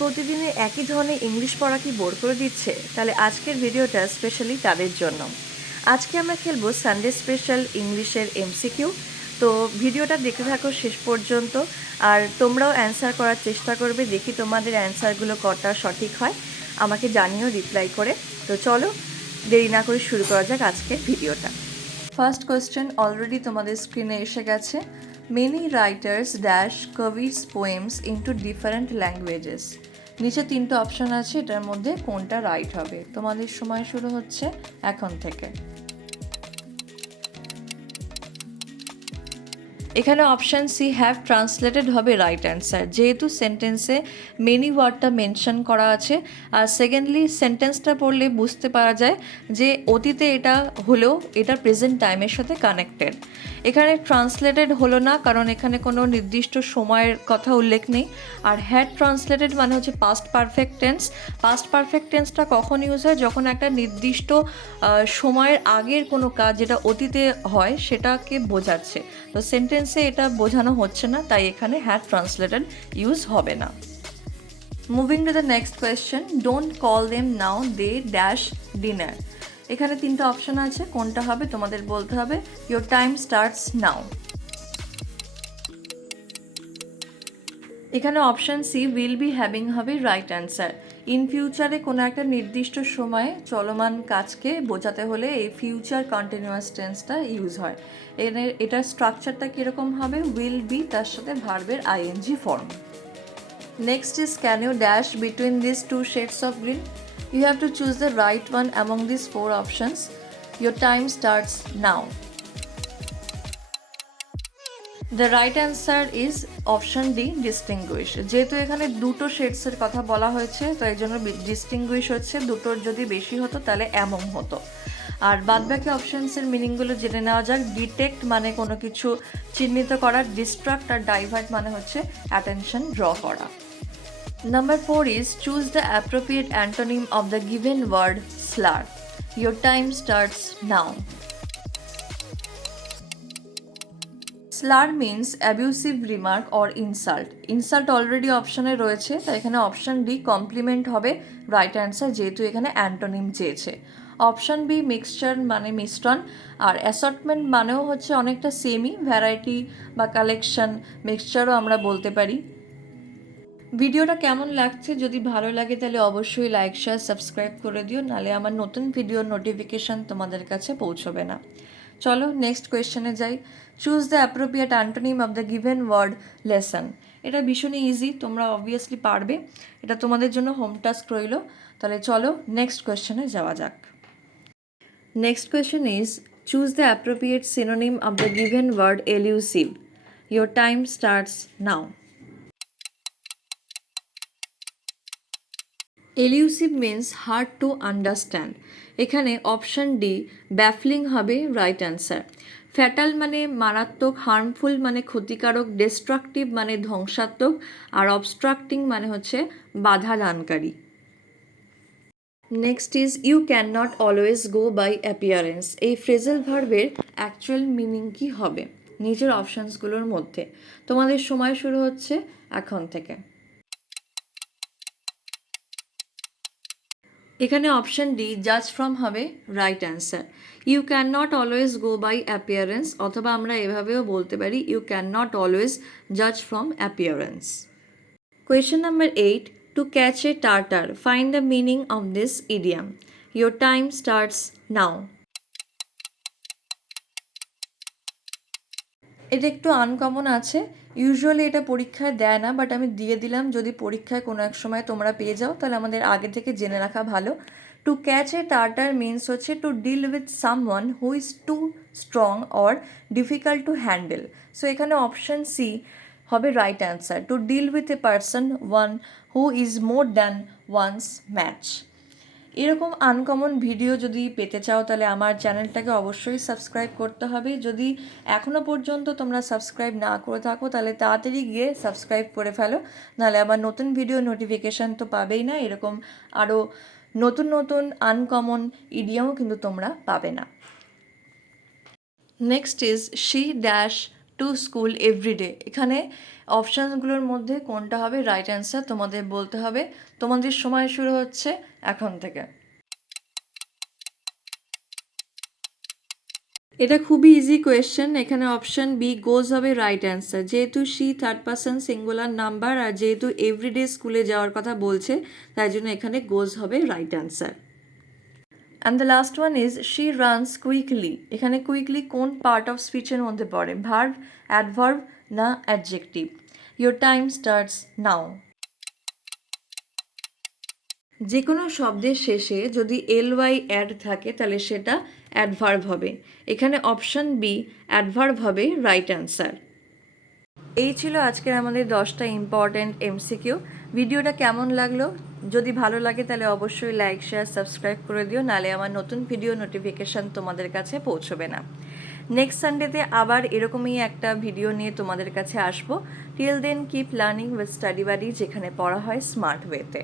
প্রতিদিনই একই ধরনের ইংলিশ পড়া কি বোর করে দিচ্ছে? তাহলে আজকের ভিডিওটা স্পেশালি তাদের জন্য। আজকে আমরা খেলবো সানডে স্পেশাল ইংলিশের এমসিকিউ। তো ভিডিওটা দেখতে থাকো শেষ পর্যন্ত, আর তোমরাও অ্যান্সার করার চেষ্টা করবে। দেখি তোমাদের অ্যান্সারগুলো কটা সঠিক হয়, আমাকে জানিও রিপ্লাই করে। তো চলো দেরি না করে শুরু করা যাক আজকের ভিডিওটা। ফার্স্ট কোয়েশ্চেন অলরেডি তোমাদের স্ক্রিনে এসে গেছে। Many writers dash Kabir's poems into different languages. নিচে তিনটে অপশান আছে, এটার মধ্যে কোনটা রাইট হবে? তোমাদের সময় শুরু হচ্ছে এখন থেকে। এখানে অপশান সি হ্যাভ ট্রান্সলেটেড হবে রাইট অ্যান্সার, যেহেতু সেন্টেন্সে মেনি ওয়ার্ডটা মেনশন করা আছে। আর সেকেন্ডলি সেন্টেন্সটা পড়লে বুঝতে পারা যায় যে অতীতে এটা হলেও এটা প্রেজেন্ট টাইমের সাথে কানেক্টেড। এখানে ট্রান্সলেটেড হলো না, কারণ এখানে কোনো নির্দিষ্ট সময়ের কথা উল্লেখ নেই। আর হ্যাড ট্রান্সলেটেড মানে হচ্ছে past perfect tense. Past perfect টেন্সটা কখন ইউজ হয়? যখন একটা নির্দিষ্ট সময়ের আগের কোনো কাজ যেটা অতীতে হয় সেটাকে বোঝাচ্ছে। তো সেন্টেন্সে এটা বোঝানো হচ্ছে না, তাই এখানে হ্যাড ট্রান্সলেটেড ইউজ হবে না। Moving to the next question, don't call them now they dash dinner. এখানে তিনটা অপশন আছে, কোনটা হবে তোমাদের বলতে হবে। Your time starts now. এখানে option C will be having হবে রাইট অ্যান্সার। ইন ফিউচারে কোনো একটা নির্দিষ্ট সময়ে চলমান কাজকে বোঝাতে হলে এই ফিউচার কন্টিনিউয়াস টেন্সটা ইউজ হয়। এটার স্ট্রাকচারটা কীরকম হবে? উইল বি তার সাথে ভার্বের ING form. Next is can you dash between this two shades of green. You have to choose the right one among this four options. Your time starts now. The right answer is option D distinguish. যেহেতু এখানে দুটো শেডসের কথা বলা হয়েছে, তো এই জন্য distinguished হচ্ছে। দুটোর যদি বেশি হতো তাহলে এমন হতো। আর বাদবাকি অপশানসের মিনিংগুলো জেনে নেওয়া যাক। ডিটেক্ট মানে কোনো কিছু চিহ্নিত করা, ডিস্ট্রাক্ট আর ডাইভার্ট মানে হচ্ছে অ্যাটেনশন ড্র করা। Number 4 is choose the appropriate antonym of the given word slur. Your time starts now. Slur means abusive remark or insult. Insult already অপশানে রয়েছে, তাই এখানে অপশান ডি কমপ্লিমেন্ট হবে রাইট অ্যান্সার, যেহেতু এখানে অ্যান্টোনিম চেয়েছে। Option B mixture মানে মিশ্রণ, আর অ্যাসর্টমেন্ট মানেও হচ্ছে অনেকটা সেমই, ভ্যারাইটি বা কালেকশন, মিক্সচারও আমরা বলতে পারি। ভিডিওটা কেমন লাগছে? যদি ভালো লাগে তাহলে অবশ্যই লাইক শেয়ার সাবস্ক্রাইব করে দিও, নাহলে আমার নতুন ভিডিওর নোটিফিকেশান তোমাদের কাছে পৌঁছবে না। চলো নেক্সট কোয়েশ্চেনে যাই। Choose the appropriate antonym of the given word lessen. এটা ভীষণই ইজি, তোমরা অবভিয়াসলি পারবে। এটা তোমাদের জন্য হোম টাস্ক রইল। তাহলে চলো নেক্সট কোয়েশ্চেনে যাওয়া যাক। Next question is choose the appropriate synonym of the given word elusive. Your time starts now. Elusive means hard to understand. এখানে অপশান ডি ব্যাফলিং হবে রাইট অ্যান্সার। ফ্যাটাল মানে মারাত্মক, হার্মফুল মানে ক্ষতিকারক, ডিস্ট্রাকটিভ মানে ধ্বংসাত্মক, আর অবস্ট্রাক্টিং মানে হচ্ছে বাধা দানকারী। Next is you can not always go by appearance. এই ফ্রেজাল ভার্বের অ্যাকচুয়াল মিনিং কী হবে? নিজের অপশানসগুলোর মধ্যে। তোমাদের সময় শুরু হচ্ছে এখন থেকে। এখানে অপশান ডি জাজ ফ্রম হবে right answer. You can not always go by appearance, অথবা আমরা এভাবেও বলতে পারি ইউ ক্যান নট অলওয়েজ জাজ from appearance. Question number 8, to catch a tartar find the meaning of this idiom. Your time starts now. এটা একটু uncommon আছে, usually এটা পরীক্ষায় দেয় না, বাট আমি দিয়ে দিলাম, যদি পরীক্ষায় কোনো এক সময় তোমরা পেয়ে যাও তাহলে আমাদের আগে থেকে জেনে রাখা ভালো। To catch a tartar means হচ্ছে to deal with someone who is too strong or difficult to handle. So এখানে অপশান সি হবে right answer. To deal with a person one who is more than one's match. এরকম uncommon video যদি পেতে চাও তাহলে আমার চ্যানেলটাকে অবশ্যই সাবস্ক্রাইব করতে হবে। যদি এখনও পর্যন্ত তোমরা সাবস্ক্রাইব না করে থাকো তাহলে তাড়াতাড়ি গিয়ে সাবস্ক্রাইব করে ফেলো, নাহলে আমার নতুন ভিডিও নোটিফিকেশান তো পাবেই না, এরকম আরও নতুন নতুন আনকমন ইডিয়ামও কিন্তু তোমরা পাবে না। Next is she dash to school everyday. এখানে অপশানসগুলোর মধ্যে কোনটা হবে রাইট অ্যান্সার তোমাদের বলতে হবে। তোমাদের সময় শুরু হচ্ছে এখন থেকে। এটা খুবই ইজি কোয়েশ্চেন। এখানে অপশন বি গোজ হবে রাইট অ্যান্সার। যেহেতু she third person singular number আর যেহেতু এভরিডে স্কুলে যাওয়ার কথা বলছে তাই জন্য এখানে গোজ হবে right answer. And the last one is she runs quickly. এখানে কুইকলি কোন পার্ট অফ স্পিচের মধ্যে পড়ে? ভার্ব, অ্যাডভার্ব না অ্যাডজেক্টিভ? ইয়োর টাইম স্টার্টস নাও। যে কোনো শব্দের শেষে যদি এলওয়াই অ্যাড থাকে তাহলে সেটা অ্যাডভার্ব হবে। এখানে অপশন বি অ্যাডভার্ব হবে রাইট অ্যান্সার। এই ছিল আজকের আমাদের 10টা ইম্পর্ট্যান্ট এমসিকিউ। ভিডিওটা কেমন লাগলো? যদি ভালো লাগে তাহলে অবশ্যই লাইক শেয়ার সাবস্ক্রাইব করে দিও, নাহলে আমার নতুন ভিডিও নোটিফিকেশান তোমাদের কাছে পৌঁছবে না। নেক্সট সানডেতে আবার এরকমই একটা ভিডিও নিয়ে তোমাদের কাছে আসবো। Till then keep learning with study buddy, যেখানে পড়া হয় স্মার্ট ওয়েতে।